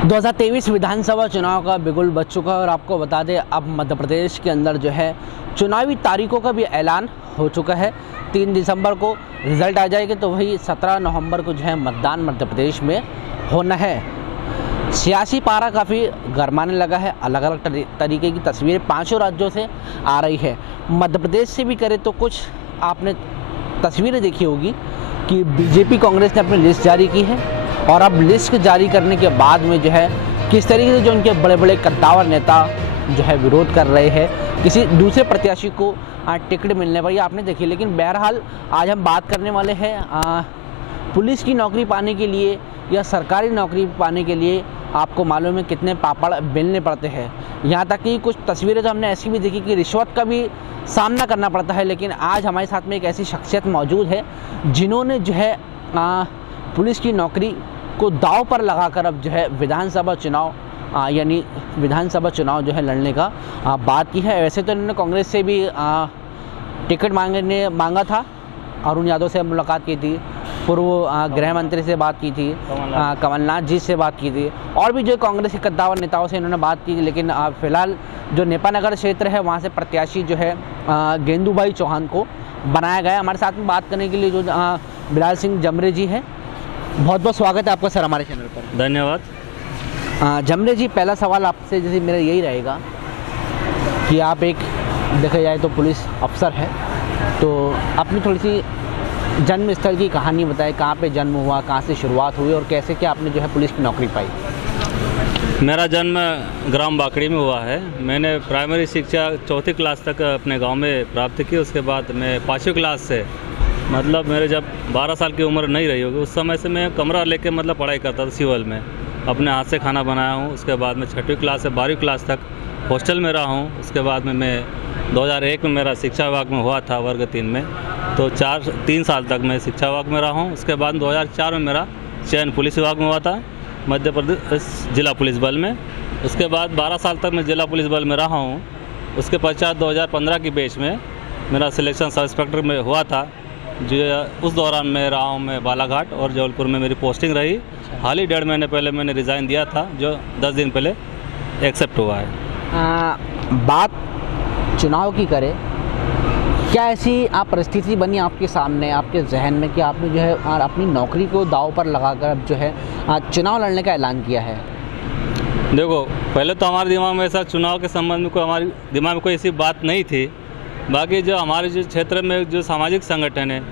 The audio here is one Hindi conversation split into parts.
2023 विधानसभा चुनाव का बिगुल बज चुका है और आपको बता दें अब मध्य प्रदेश के अंदर जो है चुनावी तारीखों का भी ऐलान हो चुका है। 3 दिसंबर को रिजल्ट आ जाएगा तो वही 17 नवंबर को जो है मतदान मध्य प्रदेश में होना है। सियासी पारा काफ़ी गरमाने लगा है। अलग अलग तरीके की तस्वीरें 5 राज्यों से आ रही है। मध्य प्रदेश से भी करें तो कुछ आपने तस्वीरें देखी होगी कि बीजेपी कांग्रेस ने अपनी लिस्ट जारी की है और अब लिस्ट जारी करने के बाद में जो है किस तरीके से जो उनके बड़े बड़े कद्दावर नेता जो है विरोध कर रहे हैं किसी दूसरे प्रत्याशी को टिकट मिलने पर, ये आपने देखी। लेकिन बहरहाल आज हम बात करने वाले हैं पुलिस की नौकरी पाने के लिए या सरकारी नौकरी पाने के लिए आपको मालूम है कितने पापड़ बेलने पड़ते हैं। यहाँ तक कि कुछ तस्वीरें तो हमने ऐसी भी देखी कि रिश्वत का भी सामना करना पड़ता है। लेकिन आज हमारे साथ में एक ऐसी शख्सियत मौजूद है जिन्होंने जो है पुलिस की नौकरी को दांव पर लगाकर अब जो है विधानसभा चुनाव जो है लड़ने का बात की है। वैसे तो इन्होंने कांग्रेस से भी टिकट मांगा था, अरुण यादव से मुलाकात की थी, पूर्व गृह मंत्री से बात की थी, कमलनाथ जी से बात की थी और भी जो कांग्रेस के कद्दावर नेताओं से इन्होंने बात की थी। लेकिन फिलहाल जो नेपानगर क्षेत्र है वहाँ से प्रत्याशी जो है गेंदूभाई चौहान को बनाया गया। हमारे साथ में बात करने के लिए जो बिलाल सिंह जमरे जी हैं, बहुत बहुत स्वागत है आपका सर हमारे चैनल पर। धन्यवाद। जमरे जी, पहला सवाल आपसे जैसे मेरा यही रहेगा कि आप एक देखा जाए तो पुलिस अफसर है, तो अपनी थोड़ी सी जन्म स्थल की कहानी बताएं। कहाँ पे जन्म हुआ, कहाँ से शुरुआत हुई और कैसे क्या आपने जो है पुलिस की नौकरी पाई? मेरा जन्म ग्राम बाकड़ी में हुआ है। मैंने प्राइमरी शिक्षा 4th क्लास तक अपने गांव में प्राप्त की। उसके बाद मैं 5वीं क्लास से मतलब मेरे जब 12 साल की उम्र नहीं रही होगी उस समय से मैं कमरा लेके मतलब पढ़ाई करता था सिविल में। अपने हाथ से खाना बनाया हूँ। उसके बाद मैं 6वीं क्लास से 12वीं क्लास तक हॉस्टल में रहा हूँ। उसके बाद में मैं 2001 में मेरा शिक्षा विभाग में हुआ था वर्ग 3 में, तो 3 साल तक मैं शिक्षा विभाग में रहा हूँ। उसके बाद 2004 में मेरा चयन पुलिस विभाग में हुआ था, मध्य प्रदेश जिला पुलिस बल में। उसके बाद 12 साल तक मैं जिला पुलिस बल में रहा हूँ। उसके पश्चात 2015 की बैच में मेरा सिलेक्शन सब इंस्पेक्टर में हुआ था। जो उस दौरान मैं रहा हूँ मैं बालाघाट और जबलपुर में मेरी पोस्टिंग रही। हाल ही 1.5 महीने पहले मैंने रिज़ाइन दिया था, जो 10 दिन पहले एक्सेप्ट हुआ है। बात चुनाव की करें, क्या ऐसी परिस्थिति बनी आपके सामने, आपके जहन में कि आपने जो है अपनी नौकरी को दांव पर लगाकर अब जो है चुनाव लड़ने का ऐलान किया है? देखो, पहले तो हमारे दिमाग में ऐसा चुनाव के संबंध में हमारे दिमाग में कोई ऐसी बात नहीं थी। बाकी जो हमारे जो क्षेत्र में जो सामाजिक संगठन है,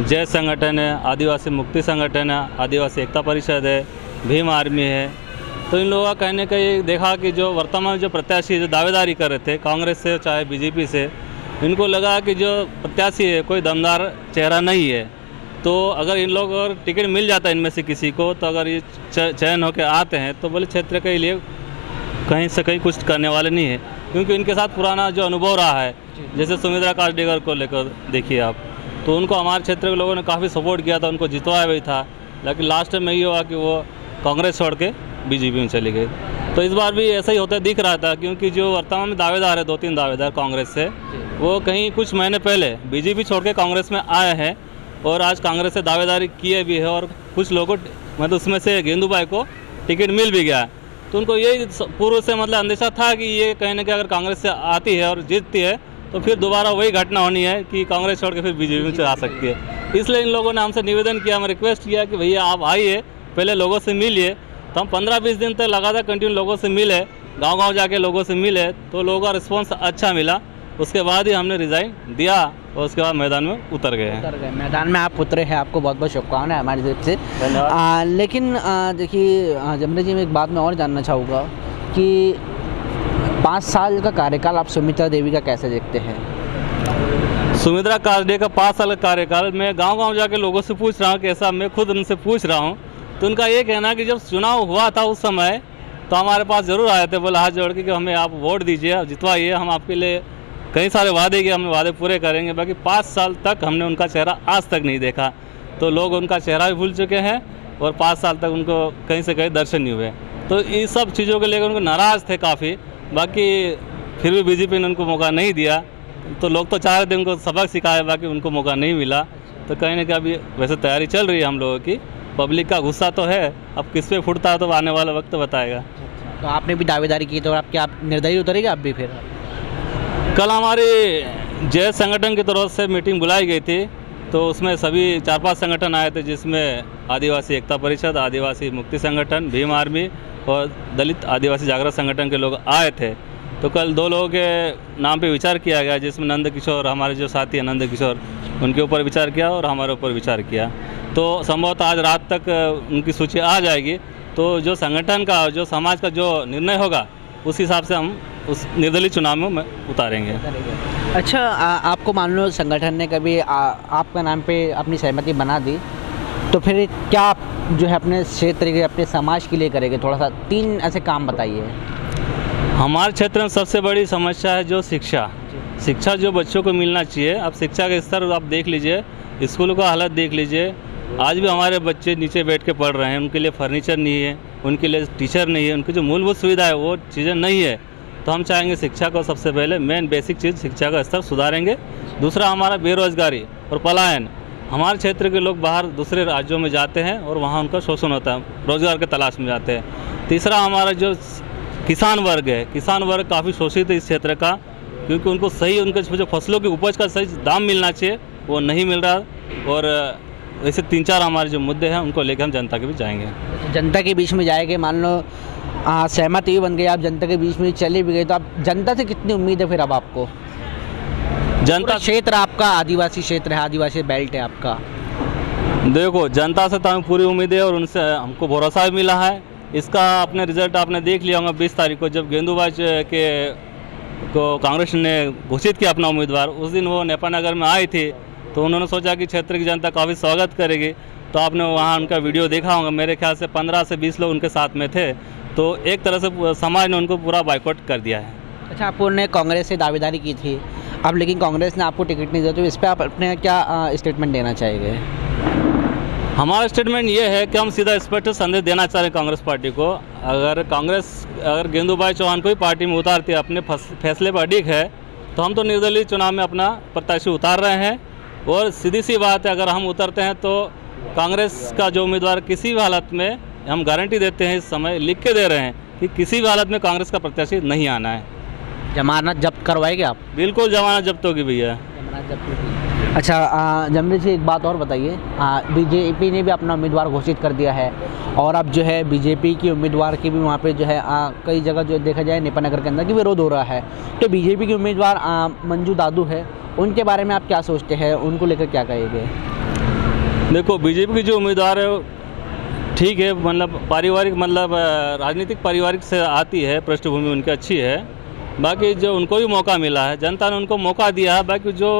जय संगठन है, आदिवासी मुक्ति संगठन है, आदिवासी एकता परिषद है, भीम आर्मी है, तो इन लोगों का कहने का ये देखा कि जो वर्तमान जो प्रत्याशी जो दावेदारी कर रहे थे कांग्रेस से चाहे बीजेपी से, इनको लगा कि जो प्रत्याशी है कोई दमदार चेहरा नहीं है, तो अगर इन लोग अगर टिकट मिल जाता है इनमें से किसी को, तो अगर ये चयन होकर आते हैं तो बोले क्षेत्र के लिए कहीं से कहीं कुछ करने वाले नहीं है, क्योंकि इनके साथ पुराना जो अनुभव रहा है, जैसे सुमित्रा काजडेकर को लेकर देखिए आप, तो उनको हमारे क्षेत्र के लोगों ने काफ़ी सपोर्ट किया था, उनको जितवाया भी था। लेकिन लास्ट में ये हुआ कि वो कांग्रेस छोड़ के बीजेपी में चले गए। तो इस बार भी ऐसा ही होता दिख रहा था, क्योंकि जो वर्तमान में दावेदार है 2-3 दावेदार कांग्रेस से, वो कहीं कुछ महीने पहले बीजेपी छोड़ के कांग्रेस में आए हैं और आज कांग्रेस से दावेदारी किए भी है और कुछ लोगों मतलब उसमें से गेंदूभाई को टिकट मिल भी गया। तो उनको यही पूर्व से मतलब अंदेशा था कि ये कहने के अगर कांग्रेस से आती है और जीतती है तो फिर दोबारा वही घटना होनी है कि कांग्रेस छोड़ के फिर बीजेपी में आ सकती है। इसलिए इन लोगों ने हमसे निवेदन किया, हमें रिक्वेस्ट किया कि भैया आप आइए, पहले लोगों से मिलिए। तो हम 15-20 दिन तक लगातार कंटिन्यू लोगों से मिले, गांव-गांव जाके लोगों से मिले, तो लोगों का रिस्पॉन्स अच्छा मिला। उसके बाद ही हमने रिज़ाइन दिया और उसके बाद मैदान में उतर गए। मैदान में आप उतरे हैं, आपको बहुत बहुत शुभकामनाएं हमारी तरफ से। लेकिन देखिए जमरे जी, मैं एक बात मैं और जानना चाहूँगा कि 5 साल का कार्यकाल आप सुमित्रा देवी का कैसे देखते हैं? सुमित्रा काजडे का 5 साल का कार्यकाल मैं गांव-गांव जाके लोगों से पूछ रहा हूं, कैसा मैं खुद उनसे पूछ रहा हूं, तो उनका ये कहना कि जब चुनाव हुआ था उस समय तो हमारे पास ज़रूर आए थे, बोले हाथ जोड़ के कि हमें आप वोट दीजिए, जितवाइए, हम आपके लिए कई सारे वादे किए, हम वादे पूरे करेंगे। बाकी 5 साल तक हमने उनका चेहरा आज तक नहीं देखा, तो लोग उनका चेहरा भी भूल चुके हैं और 5 साल तक उनको कहीं से कहीं दर्शन नहीं हुए। तो ये सब चीज़ों को लेकर उनको नाराज़ थे काफ़ी। बाकी फिर भी बीजेपी ने उनको मौका नहीं दिया, तो लोग तो चाह रहे थे उनको सबक सिखाए, बाकी उनको मौका नहीं मिला। तो कहीं ना कहीं अभी वैसे तैयारी चल रही है हम लोगों की पब्लिक का गुस्सा तो है, अब किस पे फुटता है तो आने वाला वक्त बताएगा। तो आपने भी दावेदारी की तो आप क्या निर्दलीय उतरेंगे आप भी फिर? कल हमारी जय संगठन की तरफ से मीटिंग बुलाई गई थी, तो उसमें सभी 4-5 संगठन आए थे, जिसमें आदिवासी एकता परिषद, आदिवासी मुक्ति संगठन, भीम आर्मी और दलित आदिवासी जागरण संगठन के लोग आए थे। तो कल 2 लोगों के नाम पे विचार किया गया, जिसमें नंद किशोर, हमारे जो साथी हैं नंद किशोर, उनके ऊपर विचार किया और हमारे ऊपर विचार किया। तो संभवतः आज रात तक उनकी सूची आ जाएगी, तो जो संगठन का, जो समाज का जो निर्णय होगा, उस हिसाब से हम उस निर्दलीय चुनाव में उतारेंगे। अच्छा, आपको मान लो संगठन ने कभी आपका नाम पे अपनी सहमति बना दी, तो फिर क्या आप जो है अपने क्षेत्र के, अपने समाज के लिए करेंगे? थोड़ा सा 3 ऐसे काम बताइए। हमारे क्षेत्र में सबसे बड़ी समस्या है जो शिक्षा जो बच्चों को मिलना चाहिए। अब शिक्षा का स्तर आप देख लीजिए, स्कूलों का हालत देख लीजिए, आज भी हमारे बच्चे नीचे बैठ के पढ़ रहे हैं, उनके लिए फर्नीचर नहीं है, उनके लिए टीचर नहीं है, उनकी जो मूलभूत सुविधा है वो चीज़ें नहीं है। तो हम चाहेंगे शिक्षा को सबसे पहले मेन बेसिक चीज़ शिक्षा का स्तर सुधारेंगे। दूसरा हमारा बेरोजगारी और पलायन, हमारे क्षेत्र के लोग बाहर दूसरे राज्यों में जाते हैं और वहाँ उनका शोषण होता है, रोजगार के तलाश में जाते हैं। तीसरा हमारा जो किसान वर्ग है, किसान वर्ग काफ़ी शोषित है इस क्षेत्र का, क्योंकि उनको सही उनके जो फसलों की उपज का सही दाम मिलना चाहिए वो नहीं मिल रहा। और ऐसे 3-4 हमारे जो मुद्दे हैं उनको लेकर हम जनता के बीच जाएंगे। जनता के बीच में जाएंगे, मान लो सहमति बन गई, आप जनता के बीच में चले भी गए, तो आप जनता से कितनी उम्मीद है फिर अब आपको? जनता क्षेत्र आपका आदिवासी क्षेत्र है, आदिवासी बेल्ट है आपका। देखो, जनता से तो हमें पूरी उम्मीद है और उनसे हमको भरोसा भी मिला है। इसका अपने रिजल्ट आपने देख लिया होगा 20 तारीख को, जब गेंदूबाज के को कांग्रेस ने घोषित किया अपना उम्मीदवार। उस दिन वो नेपानगर में आई थी, तो उन्होंने सोचा कि क्षेत्र की जनता काफ़ी स्वागत करेगी, तो आपने वहाँ उनका वीडियो देखा होगा। मेरे ख्याल से 15 से 20 लोग उनके साथ में थे, तो एक तरह से समाज ने उनको पूरा बाइकआउट कर दिया है। अच्छा, आपने कांग्रेस से दावेदारी की थी, अब लेकिन कांग्रेस ने आपको टिकट नहीं दिया, तो इस पर आप अपने क्या स्टेटमेंट देना चाहेंगे? हमारा स्टेटमेंट ये है कि हम सीधा स्पष्ट संदेश देना चाह रहे हैं कांग्रेस पार्टी को। अगर गेंदूबाई चौहान को ही पार्टी में उतारती है, अपने फैसले पर अडिग है, तो हम तो निर्दलीय चुनाव में अपना प्रत्याशी उतार रहे हैं। और सीधी सी बात है, अगर हम उतरते हैं तो कांग्रेस का जो उम्मीदवार किसी भी हालत में, हम गारंटी देते हैं, इस समय लिख के दे रहे हैं कि किसी भी हालत में कांग्रेस का प्रत्याशी नहीं आना है। जमानत जब्त करवाएंगे आप? बिल्कुल, जमानत जब्त होगी भैया। जमानत जब्त होगी। अच्छा, जमशेद जी एक बात और बताइए, बीजेपी ने भी अपना उम्मीदवार घोषित कर दिया है, और अब जो है बीजेपी की उम्मीदवार की भी वहाँ पे जो है कई जगह जो देखा जाए नेपानगर के अंदर की विरोध हो रहा है, तो बीजेपी की उम्मीदवार मंजू दादू है, उनके बारे में आप क्या सोचते हैं, उनको लेकर क्या कहेंगे? देखो, बीजेपी की जो उम्मीदवार है ठीक है, मतलब पारिवारिक, मतलब राजनीतिक पारिवारिक से आती है, पृष्ठभूमि उनकी अच्छी है। बाकी जो उनको भी मौका मिला है, जनता ने उनको मौका दिया है, बाकी जो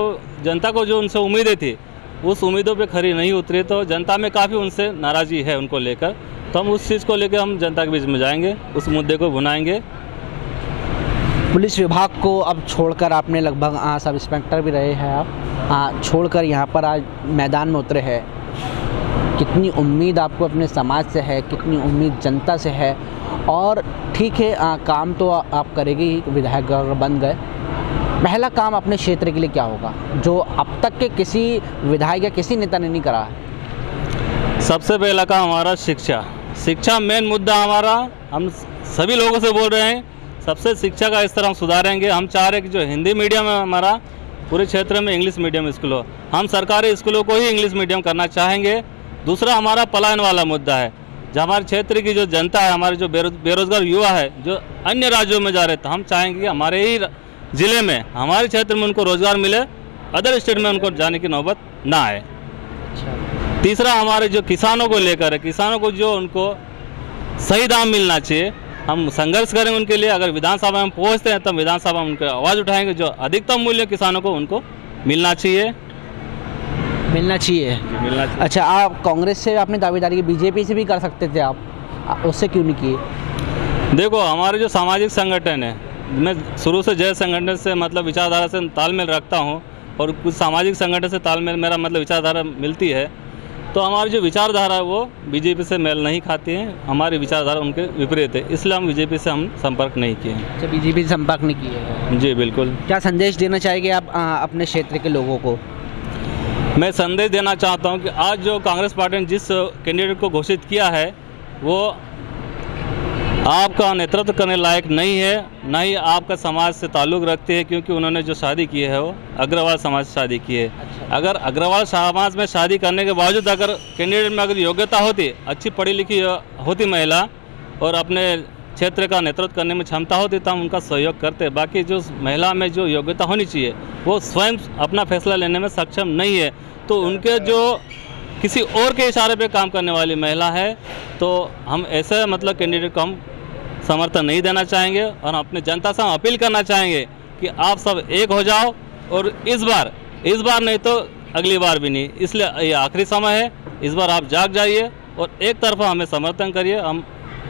जनता को जो उनसे उम्मीदें थी उस उम्मीदों पे खरी नहीं उतरी, तो जनता में काफ़ी उनसे नाराज़गी है उनको लेकर। तो हम उस चीज़ को लेकर हम जनता के बीच में जाएंगे, उस मुद्दे को भुनाएंगे। पुलिस विभाग को अब छोड़कर आपने लगभग सब इंस्पेक्टर भी रहे हैं आप, छोड़कर यहाँ पर आज मैदान में उतरे हैं, कितनी उम्मीद आपको अपने समाज से है, कितनी उम्मीद जनता से है? और ठीक है, काम तो आप करेंगे ही, विधायक अगर बन गए, पहला काम अपने क्षेत्र के लिए क्या होगा जो अब तक के किसी विधायक या किसी नेता ने नहीं करा? सबसे पहला काम हमारा शिक्षा मेन मुद्दा हमारा। हम सभी लोगों से बोल रहे हैं, सबसे शिक्षा का स्तर हम सुधारेंगे। हम चाह रहे हैं कि जो हिंदी मीडियम है हमारा पूरे क्षेत्र में, इंग्लिश मीडियम स्कूल हो, हम सरकारी स्कूलों को ही इंग्लिश मीडियम करना चाहेंगे। दूसरा हमारा पलायन वाला मुद्दा है, जो हमारे क्षेत्र की जो जनता है, हमारे जो बेरोजगार युवा है जो अन्य राज्यों में जा रहे, तो हम चाहेंगे कि हमारे ही ज़िले में, हमारे क्षेत्र में उनको रोज़गार मिले, अदर स्टेट में उनको जाने की नौबत ना आए। तीसरा हमारे जो किसानों को लेकर है, किसानों को जो उनको सही दाम मिलना चाहिए, हम संघर्ष करेंगे उनके लिए। अगर विधानसभा में पहुँचते हैं तब विधानसभा में उनकी आवाज़ उठाएंगे, जो अधिकतम मूल्य किसानों को उनको मिलना चाहिए। अच्छा, आप कांग्रेस से आपने दावेदारी की, बीजेपी से भी कर सकते थे आप, उससे क्यों नहीं किए? देखो, हमारे जो सामाजिक संगठन है, मैं शुरू से जय संगठन से मतलब विचारधारा से तालमेल रखता हूं, और कुछ सामाजिक संगठन से तालमेल मेरा मतलब विचारधारा मिलती है, तो हमारी जो विचारधारा है वो बीजेपी से मेल नहीं खाती है, हमारी विचारधारा उनके विपरीत है, इसलिए हम बीजेपी से हम संपर्क नहीं किए। अच्छा, बीजेपी से संपर्क नहीं किए? जी बिल्कुल। क्या संदेश देना चाहेंगे आप अपने क्षेत्र के लोगों को? मैं संदेश देना चाहता हूं कि आज जो कांग्रेस पार्टी ने जिस कैंडिडेट को घोषित किया है वो आपका नेतृत्व करने लायक नहीं है, न ही आपका समाज से ताल्लुक़ रखते हैं, क्योंकि उन्होंने जो शादी की है वो अग्रवाल समाज से शादी की है। अच्छा। अगर अग्रवाल समाज में शादी करने के बावजूद अगर कैंडिडेट में अगर योग्यता होती, अच्छी पढ़ी लिखी होती महिला और अपने क्षेत्र का नेतृत्व करने में क्षमता होती तो हम उनका सहयोग करते। बाकी जो महिला में जो योग्यता होनी चाहिए वो स्वयं अपना फैसला लेने में सक्षम नहीं है, तो उनके जो किसी और के इशारे पे काम करने वाली महिला है तो हम ऐसे मतलब कैंडिडेट को हम समर्थन नहीं देना चाहेंगे और अपने जनता से हम अपील करना चाहेंगे कि आप सब एक हो जाओ और इस बार नहीं तो अगली बार भी नहीं, इसलिए ये आखिरी समय है। इस बार आप जाग जाइए और एक तरफा हमें समर्थन करिए, हम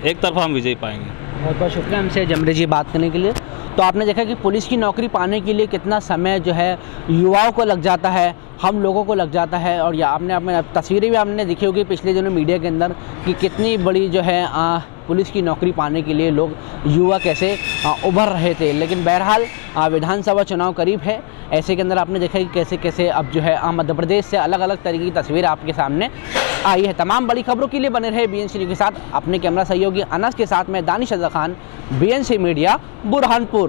एक तरफा हम विजयी पाएंगे। बहुत बहुत शुक्रिया हमसे जमरे जी बात करने के लिए। तो आपने देखा कि पुलिस की नौकरी पाने के लिए कितना समय जो है युवाओं को लग जाता है, हम लोगों को लग जाता है। और या आपने तस्वीरें भी आपने देखी होगी पिछले दिनों मीडिया के अंदर कि कितनी बड़ी जो है पुलिस की नौकरी पाने के लिए लोग युवा कैसे उभर रहे थे। लेकिन बहरहाल विधानसभा चुनाव करीब है, ऐसे के अंदर आपने देखा कि कैसे कैसे अब जो है मध्य प्रदेश से अलग अलग तरीके की तस्वीर आपके सामने आई है। तमाम बड़ी खबरों के लिए बने रहे BNC न्यूज़ के साथ। अपने कैमरा सहयोगी अनस के साथ मैं दानिश अज़र खान, BNC मीडिया बुरहानपुर।